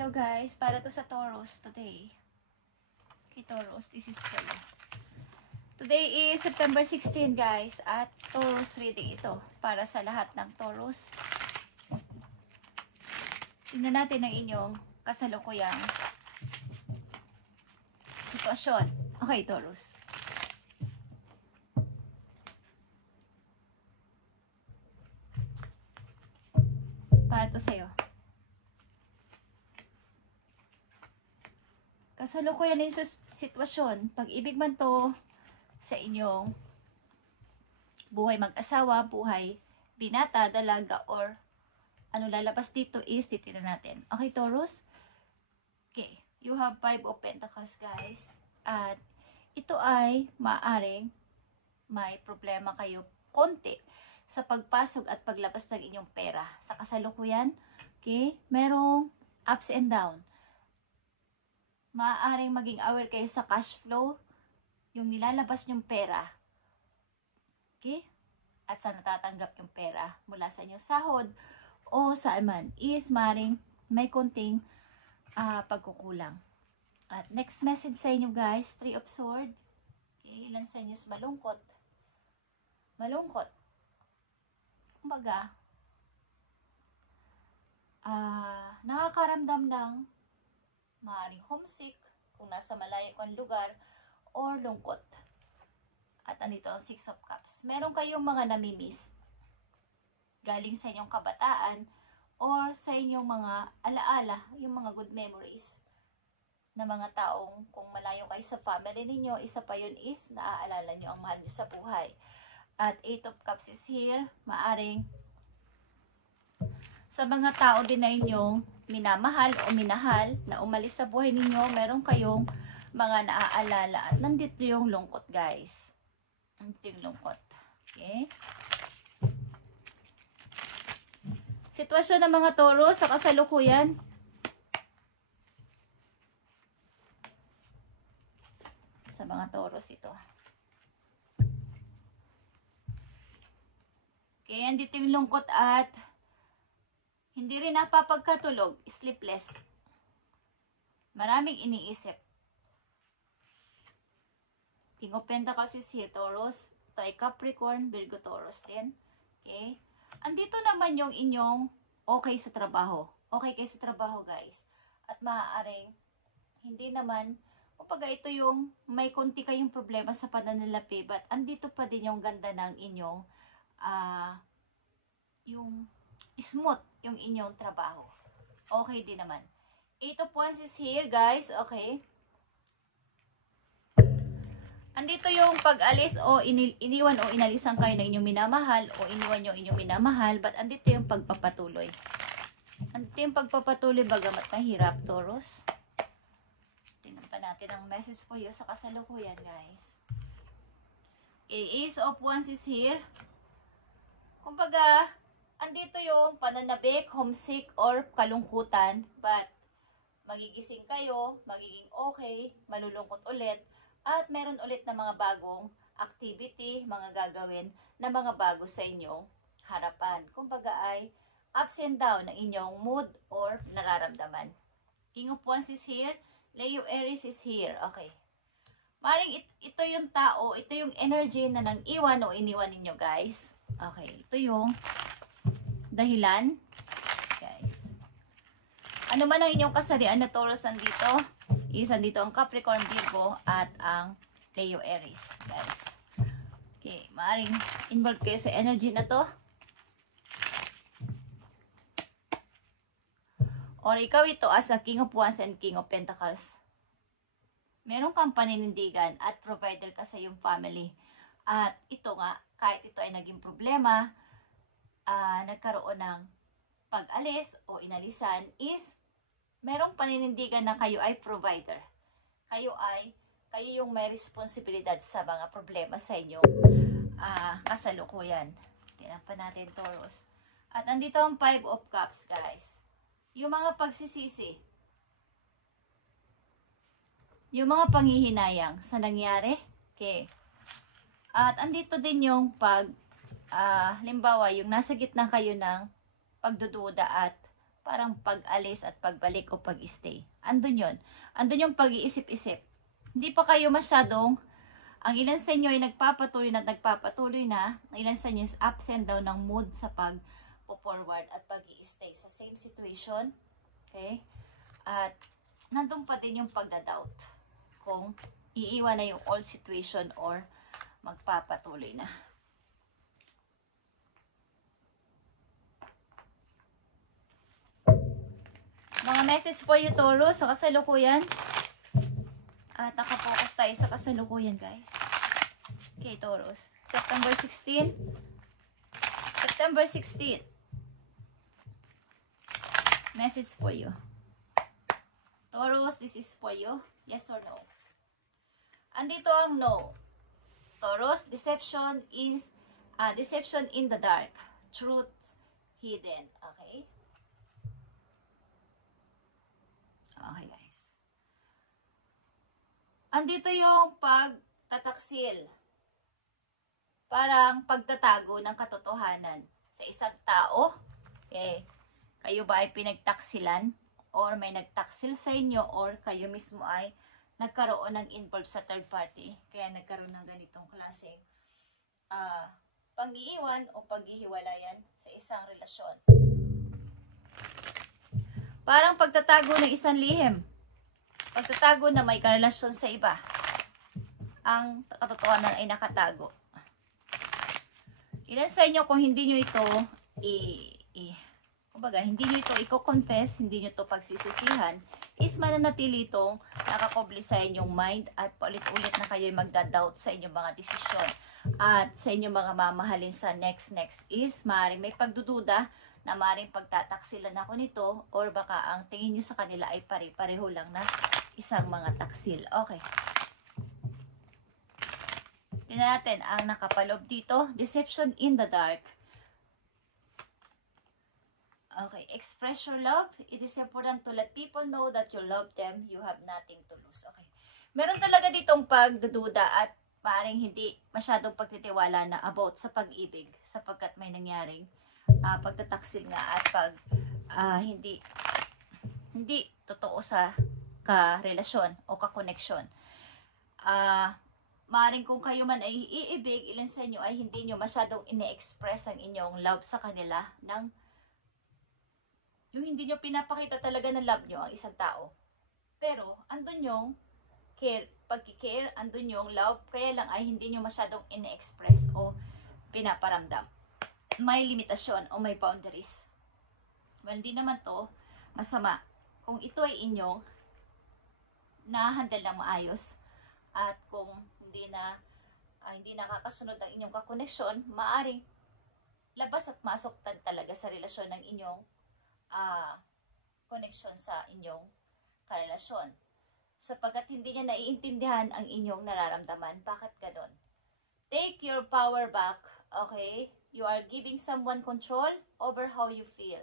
Hello guys, para to sa Taurus today. Okay, Taurus, this is for you. Today is September 16 guys, at Taurus reading ito para sa lahat ng Taurus. Tingnan natin ang inyong kasalukuyang sitwasyon. Okay, Taurus. Para to sa'yo. Kasalukuyan yung sitwasyon. Pag-ibig man to sa inyong buhay mag-asawa, buhay binata, dalaga, or ano lalabas dito is titignan natin. Okay, Taurus? Okay. You have 5 of Pentacles, guys. At ito ay maaring may problema kayo konti sa pagpasok at paglabas ng inyong pera. Sa kasalukuyan, okay, merong ups and down. Maaaring maging aware kayo sa cash flow, yung nilalabas nyong pera. Okay? At sa natatanggap yung pera mula sa inyong sahod o saan man is maaaring may konting pagkukulang. At next message sa inyo guys, 3 of Swords. Okay, ilan sa inyo is malungkot. Malungkot. Kumbaga, nakakaramdam ng maaaring homesick kung nasa malayo kang lugar or lungkot. At andito ang 6 of Cups. Meron kayong mga namimiss galing sa inyong kabataan or sa inyong mga alaala, yung mga good memories na mga taong kung malayo kayo sa family ninyo, isa pa yun is naaalala nyo ang mahal nyo sa buhay. At 8 of Cups is here. Maaring sa mga tao din na inyong minamahal o minahal na umalis sa buhay ninyo, meron kayong mga naaalala at nandito yung lungkot guys. Nandito yung lungkot. Okay? Sitwasyon ng mga Taurus sa kasalukuyan. Sa mga Taurus ito. Okay, nandito yung lungkot at hindi rin napapagkatulog, sleepless. Maraming iniisip. King of Pentacles is here, Taurus. Ito ay Capricorn, Virgo, Taurus din. Okay? Andito naman yung inyong okay sa trabaho. Okay kayo sa trabaho, guys. At maaaring, hindi naman, kapag ito yung may konti kayong problema sa pananalapi, but andito pa din yung ganda ng inyong, yung smooth yung inyong trabaho. Okay din naman. 8 of Wands is here, guys. Okay. Andito yung pag-alis o iniwan o inalisan kayo ng inyong minamahal o iniwan nyo inyong minamahal, but andito yung pagpapatuloy. Andito yung pagpapatuloy bagamat mahirap, Taurus. Tingnan pa natin ang message for you sa kasalukuyan, guys. Okay, Ace of Wands is here. Kumbaga, andito yung pananabik, homesick, or kalungkutan, but magigising kayo, magiging okay, malulungkot ulit, at meron ulit na mga bagong activity, mga gagawin na mga bago sa inyong harapan. Kumbaga ay ups and down ng inyong mood or nararamdaman. King of Wands is here, Leo Aries is here. Okay. Maring ito yung tao, ito yung energy na nang iwan o iniwan ninyo, guys. Okay, ito yung dahilan, guys. Ano man ang inyong kasarian na Taurus andito, andito ang Capricorn, Virgo, at ang Leo Aries, guys. Okay, maaaring involved kayo sa energy na to. Or ikaw ito as a King of Wands and King of Pentacles. Meron kang paninindigan at provider ka sa iyong family. At ito nga, kahit ito ay naging problema, nagkaroon ng pag-alis o inalisan is merong paninindigan na kayo ay provider. Kayo yung may responsibilidad sa mga problema sa inyong kasalukuyan. Tingnan pa natin, Taurus. At andito ang 5 of Cups, guys. Yung mga pagsisisi. Yung mga panghihinayang sa nangyari. Okay. At andito din yung halimbawa, yung nasa gitna kayo ng pagdududa at parang pag-alis at pagbalik o pag-stay. Andun yun. Andun yung pag-iisip-isip. Hindi pa kayo masyadong, ang ilan sa inyo ay nagpapatuloy na nagpapatuloy na, ang ilan sa inyo is ups and down ng mood sa pag-forward at pag-i-stay sa same situation. Okay? At nandun pa din yung pagda-doubt kung iiwan na yung old situation or magpapatuloy na. Mga message for you, Taurus, sa kasalukuyan. At nakapokus tayo sa kasalukuyan, guys. Okay, Taurus. September 16. September 16. Message for you. Taurus, this is for you. Yes or no? Andito ang no. Taurus, deception is deception in the dark. Truth hidden. Okay? Okay, guys. Andito yung pagtataksil. Parang pagtatago ng katotohanan sa isang tao. Okay. Kayo ba ay pinagtaksilan? Or may nagtaksil sa inyo? Or kayo mismo ay nagkaroon ng involved sa third party? Kaya nagkaroon ng ganitong klaseng pag-iiwan o paghihiwalayan sa isang relasyon. Parang pagtatago ng isang lihim. Pagtatago na may karelasyon sa iba. Ang katotohanan ay nakatago. Ilan sa inyo kung hindi nyo ito kumbaga, hindi nyo ito i-confess, hindi nyo ito pagsisisihan, is mananatili itong nakakobli sa inyong mind at paulit-ulit na kayo'y magdadoubt sa inyong mga desisyon. At sa inyong mga mamahalin sa next is maaaring may pagdududa na maaaring pagtataksilan ako nito or baka ang tingin nyo sa kanila ay pare-pareho lang na isang mga taksil. Okay. Tingnan natin ang nakapalob dito. Deception in the dark. Okay. Express your love. It is important to let people know that you love them. You have nothing to lose. Okay. Meron talaga ditong pagdududa at maaaring hindi masyadong pagtitiwala na about sa pag-ibig sapagkat may nangyaring pagtataksil nga at hindi totoo sa karelasyon o kakoneksyon. Maaaring kung kayo man ay iibig, ilan sa inyo ay hindi nyo masyadong ine-express ang inyong love sa kanila ng yung hindi nyo pinapakita talaga na love nyo ang isang tao. Pero andun yung care, pagkikare, andun yung love, kaya lang ay hindi nyo masyadong ine-express o pinaparamdam. May limitasyon o may boundaries. Well, hindi naman to masama kung ito ay inyong na-handle ng maayos at kung hindi nakakasunod ang inyong kakoneksyon, maaring labas at masok talaga sa relasyon ng inyong koneksyon sa inyong karelasyon. Sapagkat hindi niya naiintindihan ang inyong nararamdaman. Bakit ganon? Take your power back, okay? You are giving someone control over how you feel.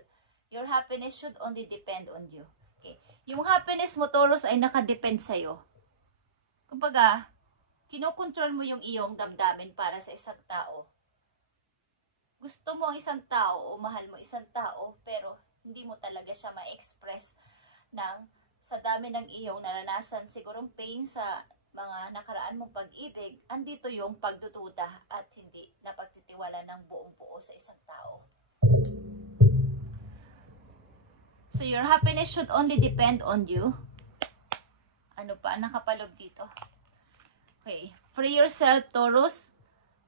Your happiness should only depend on you. Okay? Yung happiness mo, Taurus, ay nakadepend sa'yo. Kumbaga, kinokontrol mo yung iyong damdamin para sa isang tao. Gusto mo ang isang tao o mahal mo isang tao, pero hindi mo talaga siya ma-express sa dami ng iyong naranasan, sigurong pain sa mga nakaraan mong pag-ibig, andito yung pagdududa at hindi na pagtitiwala ng buong buo sa isang tao. So your happiness should only depend on you. Ano pa nakapalob dito? Okay. Free yourself, Taurus.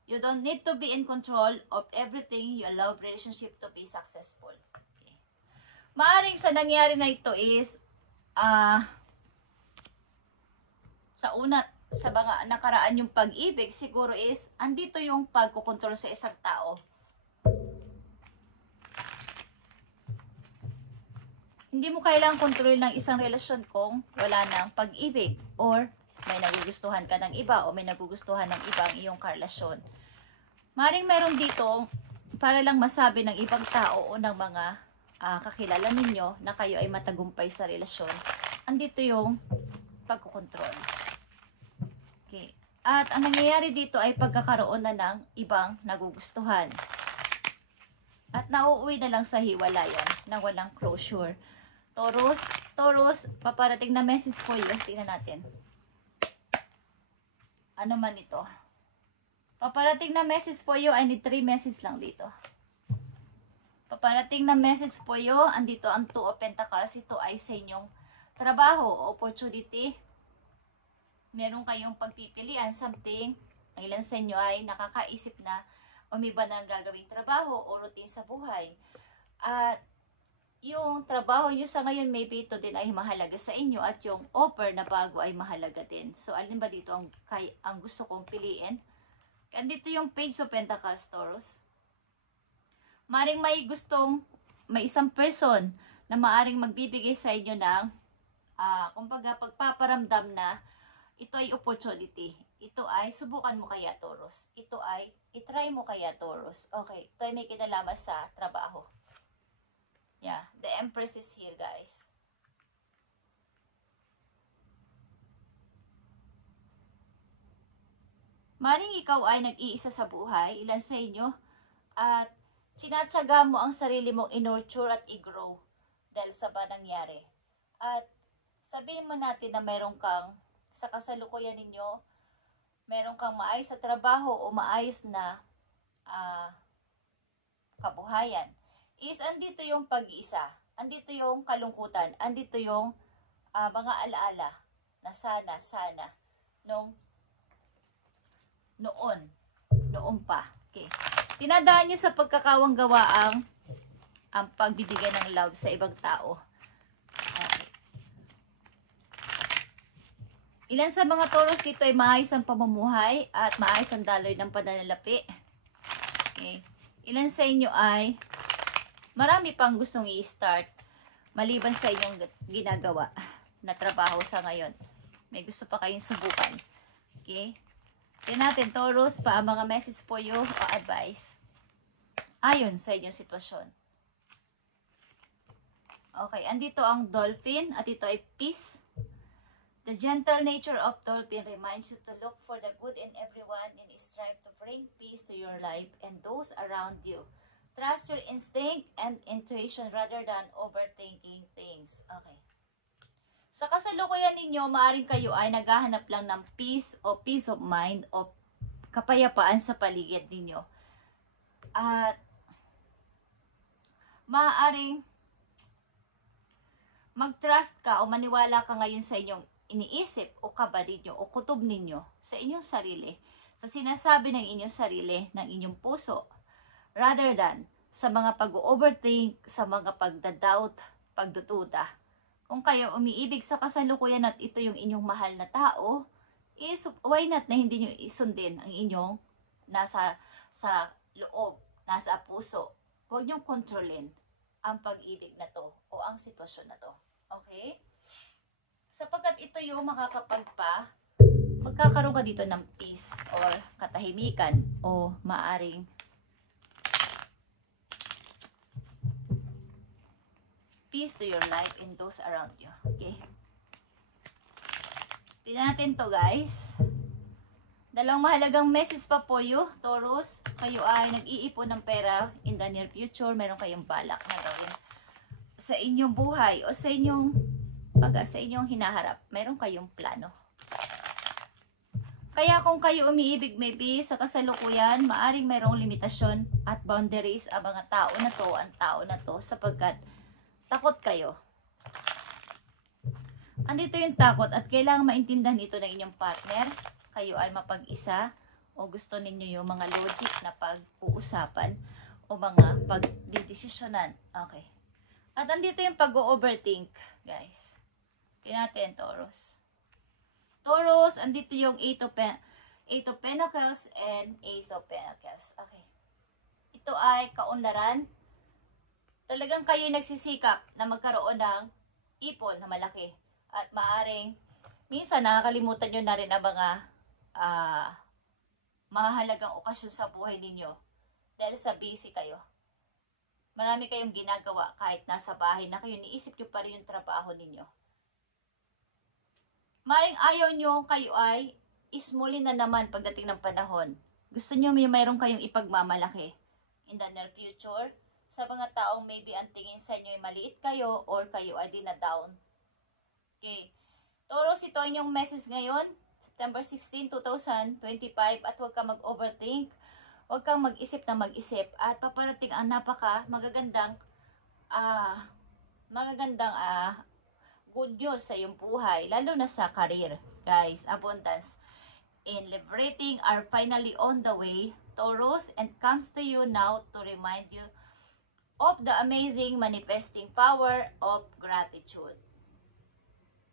You don't need to be in control of everything you allow relationship to be successful. Okay. Maaring sa nangyari na ito is sa mga nakaraan yung pag-ibig, siguro is, andito yung pagkukontrol sa isang tao. Hindi mo kailangang kontrol ng isang relasyon kung wala ng pag-ibig or may nagugustuhan ka ng iba o may nagugustuhan ng ibang iyong karelasyon. Maring meron dito para lang masabi ng ibang tao o ng mga kakilala ninyo na kayo ay matagumpay sa relasyon. Andito yung pagkukontrol. Okay. At ang nangyayari dito ay pagkakaroon na ng ibang nagugustuhan. At nauuwi na lang sa hiwalayan na walang closure. Taurus, paparating na message po yun. Tingnan natin. Ano man ito? Paparating na message po yun. I need 3 message lang dito. Paparating na message po yun. Andito ang 2 of Pentacles. Ito ay sa inyong trabaho, opportunity. Meron kayong pagpipilian, something. Ang ilan sa inyo ay nakakaisip na umiba na ang gagawing trabaho o routine sa buhay. At yung trabaho nyo sa ngayon, maybe ito din ay mahalaga sa inyo at yung offer na bago ay mahalaga din. So, alin ba dito ang gusto kong piliin? Andito yung Page of Pentacles, Taurus. Maring may isang person na maaring magbibigay sa inyo ng, kumbaga, pagpaparamdam na ito ay opportunity. Ito ay subukan mo kaya, Taurus. Ito ay itry mo kaya, Taurus. Okay, ito ay may kinalaman sa trabaho. Yeah, the Empress is here, guys. Maring ikaw ay nag-iisa sa buhay, ilan sa inyo, at sinatsaga mo ang sarili mong in-nurture at i-grow dahil sa ba nangyari. At sabihin mo natin na mayroon kang, sa kasalukuyan ninyo, meron kang maayos sa trabaho o maayos na kabuhayan, is andito yung pag-iisa, andito yung kalungkutan, andito yung mga alaala na sana, noon pa. Okay. Tinadaan nyo sa pagkakawanggawa ang pagbibigay ng love sa ibang tao. Okay. Ilan sa mga Taurus dito ay maayos ang pamumuhay at maayos ang daloy ng pananalapi. Okay. Ilan sa inyo ay marami pang gustong i-start maliban sa inyong ginagawa na trabaho sa ngayon. May gusto pa kayong subukan. Okay. Tingnan natin, Taurus, pa ang mga message po you o advice ayon sa inyong sitwasyon. Okay, andito ang Dolphin at ito ay peace. The gentle nature of Dolphin reminds you to look for the good in everyone and strive to bring peace to your life and those around you. Trust your instinct and intuition rather than overthinking things. Okay. Sa kasalukuyan ninyo, maaaring kayo ay naghahanap lang ng peace o peace of mind o kapayapaan sa paligid ninyo. At maaaring mag-trust ka o maniwala ka ngayon sa inyong iniisip o kaba ninyo o kutob ninyo sa inyong sarili, sa sinasabi ng inyong sarili, ng inyong puso, rather than sa mga pag-overthink, sa mga pagdadoubt, pagdududa. Kung kayo umiibig sa kasalukuyan at ito yung inyong mahal na tao, is why not na hindi nyo isundin ang inyong nasa sa loob, nasa puso. Huwag nyo kontrolin ang pag-ibig na to o ang sitwasyon na to. Okay? Sapagkat ito yung magkakaroon ka dito ng peace or katahimikan o maaring peace to your life and those around you. Okay? Tingnan natin to, guys. Dalawang mahalagang message pa for you, Taurus. Kayo ay nag-iipon ng pera in the near future. Meron kayong balak na gawin sa inyong buhay o sa inyong hinaharap. Meron kayong plano. Kaya kung kayo umiibig maybe sa kasalukuyan, maaring mayroong limitasyon at boundaries ang mga tao na to, sapagkat takot kayo. Andito yung takot at kailangan maintindihan ito ng inyong partner. Kayo ay mapag-isa o gusto ninyo yung mga logic na pag-uusapan o mga pagdidesisyonan. Okay. At andito yung pag-overthink, guys. Tingnan natin, Taurus. Taurus, andito yung 8 of Pentacles and Ace of Pentacles. Okay. Ito ay kaunlaran. Talagang kayo nagsisikap na magkaroon ng ipon na malaki. At maaring, minsan nakakalimutan nyo na rin ang mga mahalagang okasyon sa buhay ninyo. Dahil sa busy kayo. Marami kayong ginagawa kahit nasa bahay na kayo, niisip nyo pa rin yung trabaho ninyo. Maring ayaw nyo kayo ay ismulin na naman pagdating ng panahon. Gusto nyo mayroon kayong ipagmamalaki in the near future. Sa mga taong maybe ang tingin sa inyo ay maliit kayo or kayo ay dina-down. Okay. Taurus, ito ang inyong message ngayon, September 16, 2025, at huwag kang mag-overthink. Huwag kang mag-isip na mag-isip at paparating ang magagandang good news sa iyong buhay, lalo na sa career. Guys, abundance in liberating are finally on the way, Taurus, and comes to you now to remind you of the amazing manifesting power of gratitude.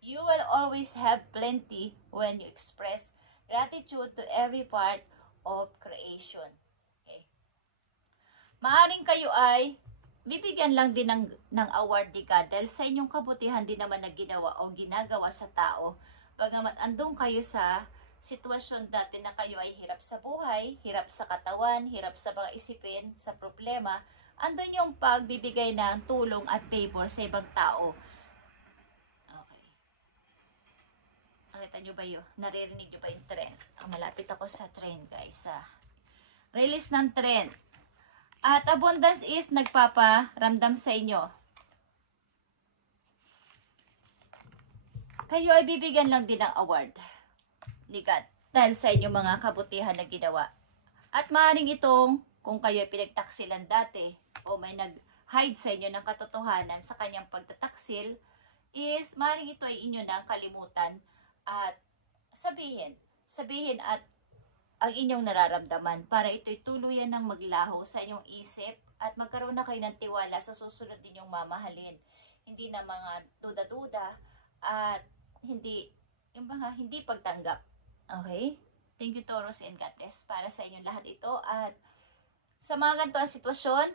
You will always have plenty when you express gratitude to every part of creation. Okay. Maaring kayo ay bibigyan lang din ng award ni God dahil sa inyong kabutihan din naman na ginawa o ginagawa sa tao. Bagamat andong kayo sa sitwasyon dati na kayo ay hirap sa buhay, hirap sa katawan, hirap sa mga isipin, sa problema, andun yung pagbibigay ng tulong at favor sa ibang tao. Okay. Nakita nyo ba yun? Naririnig nyo ba yung trend? Malapit ako sa trend, guys. Release ng trend. At abundance is nagpaparamdam sa inyo. Kayo ay bibigyan lang din ng award ni God dahil sa inyong mga kabutihan na ginawa. At maaaring itong, kung kayo ay pinagtaksilan dati o may nag-hide sa inyo ng katotohanan sa kanyang pagtataksil, is maaaring ito ay inyo nang kalimutan at sabihin at ang inyong nararamdaman para ito'y tuluyan ng maglaho sa inyong isip at magkaroon na kayo ng tiwala sa susunod ninyong mamahalin. Hindi na mga duda-duda at hindi pagtanggap. Okay? Thank you, Taurus, and God bless para sa inyong lahat ito. At sa mga ganito ang sitwasyon,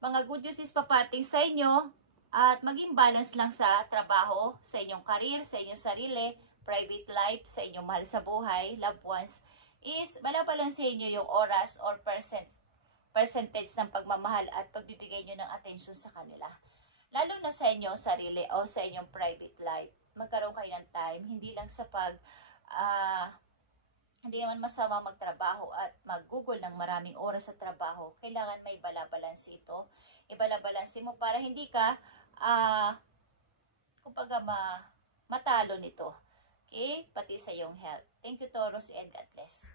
mga good news is paparating sa inyo at maging balance lang sa trabaho, sa inyong career, sa inyong sarili, private life, sa inyong mahal sa buhay, loved ones, is balabalansin nyo yung oras or percentage ng pagmamahal at pagbibigay nyo ng attention sa kanila. Lalo na sa inyong sarili o sa inyong private life. Magkaroon kayo ng time, hindi lang sa hindi naman masama magtrabaho at mag-google ng maraming oras sa trabaho. Kailangan may balabalansi ito. Ibalabalansi mo para hindi ka, matalo nito. Okay? Pati sa iyong health. Thank you, Taurus, and God bless.